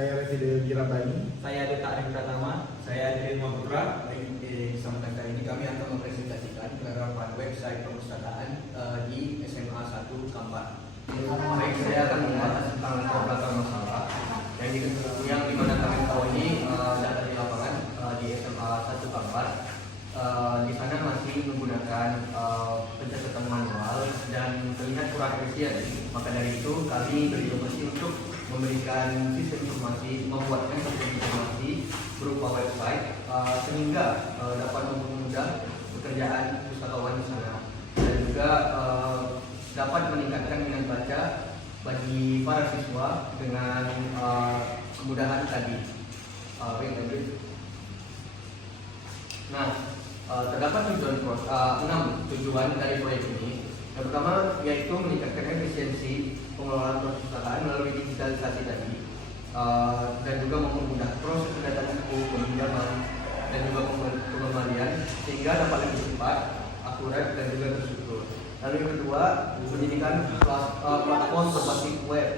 Saya Reside Girabani. Saya Duta Arif Pratama. Saya Dirma Putra. Di kesempatan kali ini kami akan mempresentasikan penerapan website perpustakaan di SMA 1 Kampar. Baik, saya akan membahas tentang latar belakang masalah yang dimana kami tahu ini data di lapangan di SMA 1 Kampar. Di sana masih menggunakan pencatatan manual dan terlihat kurang efisien. Maka dari itu kami berinovasi untuk memberikan sistem informasi, membuatkan sistem informasi berupa website sehingga dapat mempermudah pekerjaan pustakawan di sana dan juga dapat meningkatkan minat baca bagi para siswa dengan kemudahan tadi. Nah, terdapat 6 tujuan dari proyek ini. Yang pertama yaitu meningkatkan efisiensi pengelolaan perpustakaan melalui digitalisasi tadi dan juga mempermudah proses pendataan buku, peminjaman dan juga pengembalian sehingga dapat lebih cepat, akurat dan juga terstruktur. Lalu yang kedua, menjadikan platform berbasis web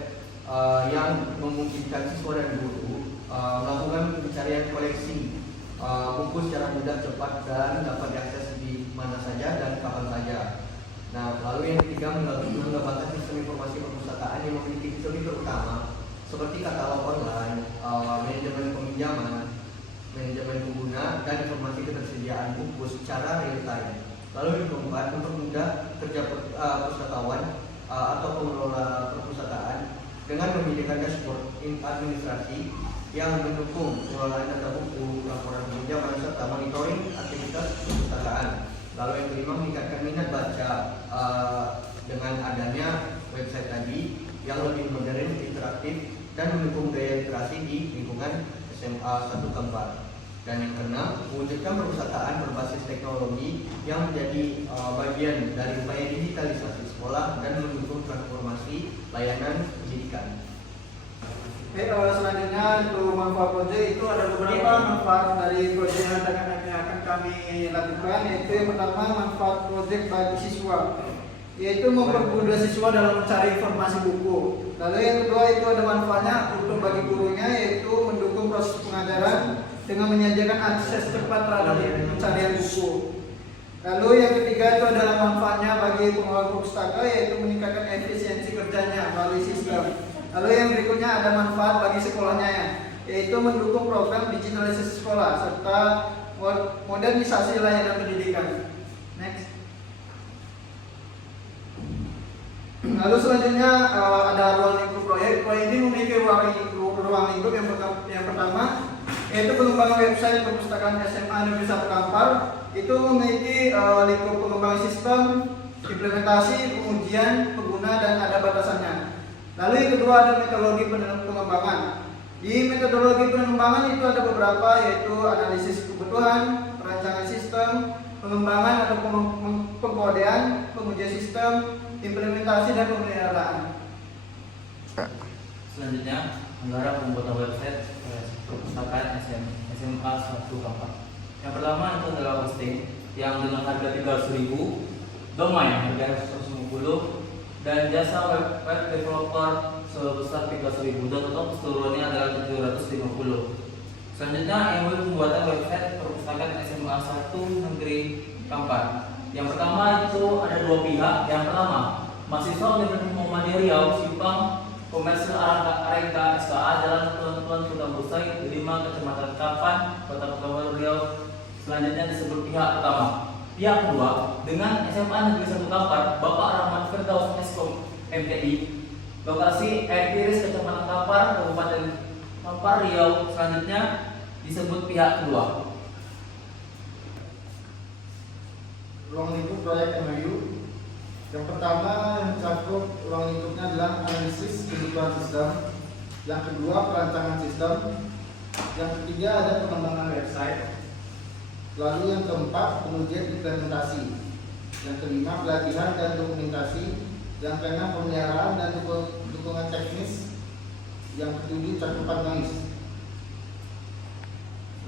yang memungkinkan siswa dan guru melakukan pencarian koleksi buku secara mudah, cepat dan dapat diakses di mana saja dan kapan saja. Nah, lalu yang ketiga, mengembangkan sistem informasi perpustakaan yang memiliki fitur utama seperti katalog online, manajemen peminjaman, manajemen pengguna, dan informasi ketersediaan buku secara real time. Lalu yang keempat, mempermudah kerja pustakawan atau pengelola perpustakaan dengan menyediakan dashboard administrasi yang mendukung pengelolaan data buku, laporan peminjaman, serta monitoring aktivitas perpustakaan. Lalu yang kelima, meningkatkan minat baca dengan adanya website tadi yang lebih modern, interaktif, dan mendukung gaya literasi di lingkungan SMA 1 Kampar. Dan yang keenam, mewujudkan perpustakaan berbasis teknologi yang menjadi bagian dari upaya digitalisasi sekolah dan mendukung transformasi layanan pendidikan. Selanjutnya untuk manfaat proyek itu ada beberapa manfaat dari proyek yang akan kami lakukan, yaitu yang pertama manfaat proyek bagi siswa, yaitu mempermudah siswa dalam mencari informasi buku. Lalu yang kedua itu ada manfaatnya untuk bagi gurunya, yaitu mendukung proses pengajaran dengan menyajikan akses cepat terhadap pencarian buku. Lalu yang ketiga itu adalah manfaatnya bagi pengelola pustaka, yaitu meningkatkan efisiensi kerjanya melalui sistem. Lalu yang berikutnya ada manfaat bagi sekolahnya, yaitu mendukung program digitalisasi sekolah serta modernisasi layanan pendidikan. Next. Lalu selanjutnya ada ruang lingkup proyek. Proyek ini memiliki ruang lingkup yang pertama, yaitu pengembangan website perpustakaan SMA Negeri 1 Kampar. Itu memiliki lingkup pengembangan sistem, implementasi, pengujian, pengguna, dan ada batasannya. Lalu yang kedua ada metodologi pengembangan. Di metodologi pengembangan itu ada beberapa, yaitu analisis kebutuhan, perancangan sistem, pengembangan atau pengkodean, pengujian sistem, implementasi dan pemeliharaan. Selanjutnya, anggaran pembuatan website perpustakaan SMA 1 Kampar. Yang pertama itu adalah hosting yang dengan harga 300.000, domain harga 150, dan jasa web developer sebesar 300.000 dan total keseluruhannya adalah 750. Selanjutnya yang pembuatan website perpustakaan SMA 1 Negeri Kampar. Yang pertama itu ada dua pihak. Yang pertama, mahasiswa Universitas Muhammadiyah Riau, Simpang Komersil Arengga SKA, Jalan Tuan Kota Busai, 5 Kecamatan Kapan, Kota Kepulauan Riau. Selanjutnya disebut pihak pertama. Pihak kedua dengan SMA Negeri 1 Kampar, Bapak Rahmat Firdaus Eskom MTI, lokasi Air Tiris, Kecamatan Kampar, Kabupaten Kampar, Riau. Selanjutnya disebut pihak kedua. Ruang lingkup proyek MOU. Yang pertama yang mencakup ruang lingkupnya adalah analisis kebutuhan sistem. Yang kedua perancangan sistem. Yang ketiga ada pengembangan website. Lalu yang keempat pengujian implementasi. Yang kelima pelatihan dan dokumentasi. Yang keenam pemeliharaan dan dukungan teknis. Yang ketujuh cakupan noise.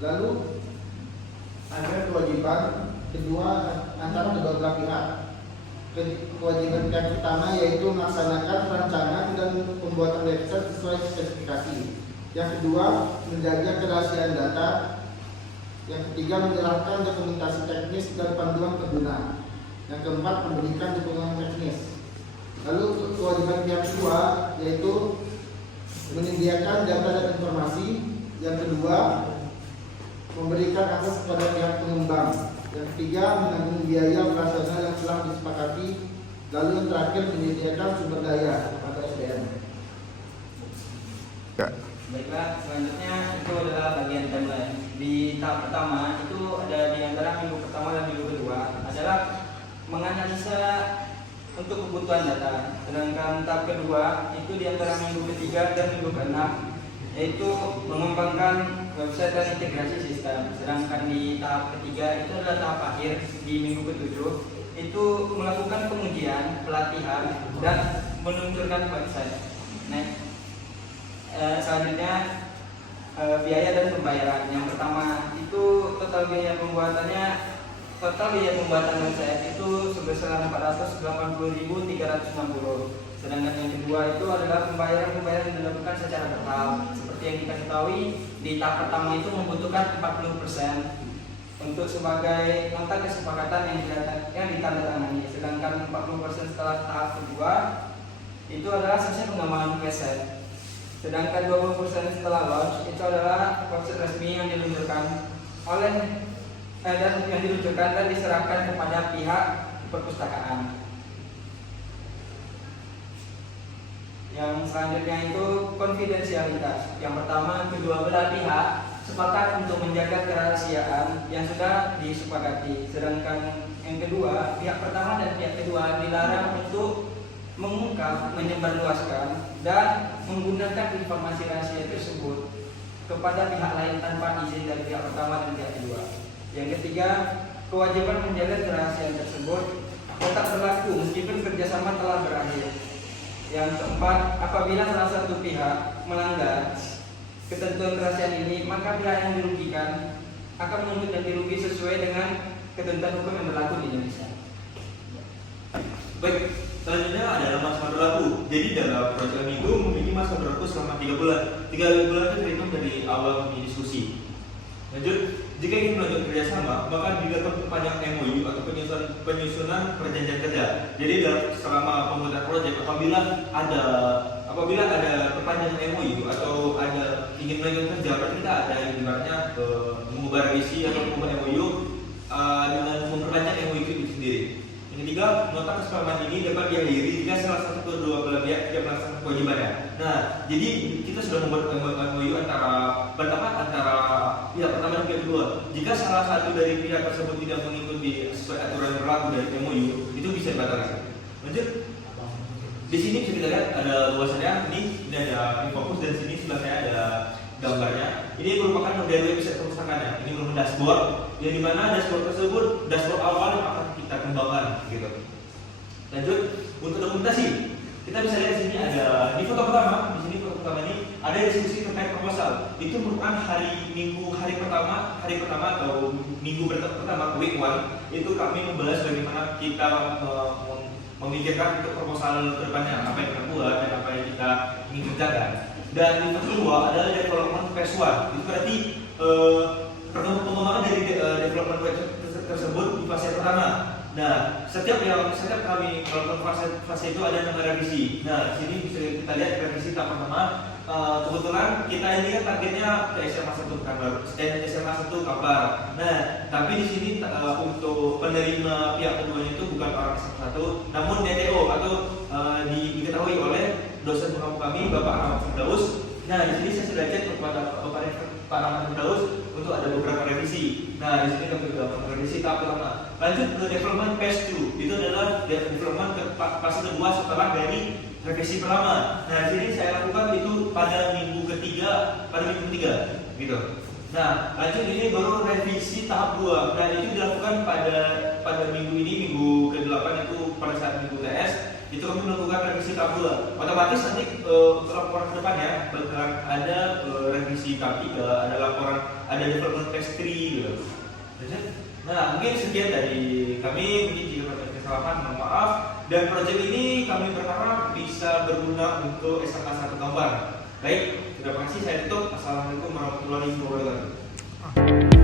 Lalu ada kewajiban kedua antara kedua belah pihak. Kewajiban pihak pertama yaitu melaksanakan perancangan dan pembuatan website sesuai spesifikasi. Yang kedua, menjaga kerahasiaan data. Yang ketiga, menyerahkan dokumentasi teknis dan panduan pengguna. Yang keempat, memberikan dukungan teknis. Lalu untuk kewajiban pihak kedua yaitu menyediakan data dan informasi. Yang kedua, memberikan akses kepada pihak pengembang. Yang ketiga, menanggung biaya operasional yang telah disepakati. Lalu yang terakhir, menyediakan sumber daya atau SDM. Baiklah, selanjutnya itu adalah bagian timeline. Di tahap pertama itu ada di antara minggu pertama dan minggu kedua adalah menganalisa untuk kebutuhan data. Sedangkan tahap kedua itu di antara minggu ketiga dan minggu keenam yaitu mengembangkan website dan integrasi sistem. Sedangkan di tahap ketiga itu adalah tahap akhir di minggu ketujuh itu melakukan pengujian, pelatihan dan meluncurkan website. Selanjutnya biaya dan pembayaran. Yang pertama itu total biaya pembuatan website itu sebesar 480.360. Sedangkan yang kedua itu adalah pembayaran yang dilakukan secara bertahap. Seperti yang kita ketahui, di tahap pertama itu membutuhkan 40% untuk sebagai nota kesepakatan yang ditandatangani. Sedangkan 40% setelah tahap kedua itu adalah selesai pengembangan website. Sedangkan 20% setelah launch itu adalah website resmi yang diluncurkan dan diserahkan kepada pihak perpustakaan. Yang selanjutnya itu konfidensialitas. Yang pertama, kedua belah pihak sepakat untuk menjaga kerahasiaan yang sudah disepakati. Sedangkan yang kedua, pihak pertama dan pihak kedua dilarang untuk mengungkap, menyebarluaskan, dan menggunakan informasi rahasia tersebut kepada pihak lain tanpa izin dari pihak pertama dan pihak kedua. Yang ketiga, kewajiban menjaga kerahasiaan tersebut tetap berlaku meskipun kerjasama telah berakhir. Yang keempat, apabila salah satu pihak melanggar ketentuan kerahasiaan ini, maka pihak yang dirugikan akan menuntut ganti rugi sesuai dengan ketentuan hukum yang berlaku di Indonesia. Baik, selanjutnya adalah masa berlaku. Jadi dalam proyek itu memiliki masa berlaku selama 3 bulan. 3 bulan itu terhitung dari awal diskusi. Lanjut, jika ingin melanjutkan kerjasama, maka dilakukan perpanjangan MOU atau penyusunan perjanjian kerja. Jadi selama pembuatan proyek, apabila ada perpanjangan MOU atau ada ingin melanjutkan kerja, berarti kita ada ibaratnya mengubah revisi atau mengubah MOU dengan memperpanjang MOU itu sendiri. Yang ketiga, nota kesepahaman ini dapat dihadiri jika salah satu kedua belah pihak tidak melaksanakan kewajibannya. Nah, jadi kita sudah membuat MOU antara pihak pertama dan pihak kedua. Jika salah satu dari pihak tersebut tidak mengikuti sesuai aturan berlaku dari MOU, itu bisa dibatalkan. Lanjut. Di sini bisa kita lihat ada bahwasannya ini ada fokus dan sini sebelah saya ada gambarnya. Ini merupakan model website perpustakaannya. Ini merupakan dashboard yang dimana dashboard tersebut dashboard awal yang akan kita kembangkan gitu. Lanjut untuk dokumentasi. Kita bisa lihat di sini ada di foto pertama, ini ada diskusi terkait proposal. Itu merupakan hari pertama atau minggu pertama week 1 itu kami membahas bagaimana kita memikirkan untuk proposal kedepannya, apa yang kita buat dan apa yang kita ingin kerjakan. Dan yang kedua adalah development phase 1. Itu berarti pengembangan dari development tersebut di fase pertama. Nah, setiap kami melakukan fase itu ada nama revisi. Nah, di sini bisa kita lihat revisi tahap pertama. Kebetulan kita ini kan targetnya ke SMA 1 kabar dan SMA 1 kabar. Nah, tapi di sini untuk penerima pihak kedua itu bukan orang SMA 1, namun DTO atau diketahui oleh dosen pengamu kami Bapak Ahmad Firdaus. Nah, di sini saya sudah cek kepada Pak Ahmad Firdaus untuk ada beberapa revisi. Nah, di sini kami sudah melakukan revisi tahap pertama. Lanjut ke development phase 2. Itu adalah development fase kedua setelah dari revisi pertama. Nah, di sini saya lakukan itu pada minggu ketiga, gitu. Nah, lanjut ini baru revisi tahap 2. Dan itu dilakukan pada minggu ini, minggu ke-8 itu pada saat minggu TS. Itu kami melakukan revisi tahap 2. Otomatis nanti laporan ke depannya bakalan ada revisi tahap 3, ada laporan, ada development phase 3 gitu. Nah, mungkin sekian dari kami. Mungkin jika ada kesalahan, mohon maaf. Dan proyek ini kami berharap bisa berguna untuk SMA 1 Kampar. Baik, Terima kasih, saya tutup. Assalamualaikum warahmatullahi wabarakatuh.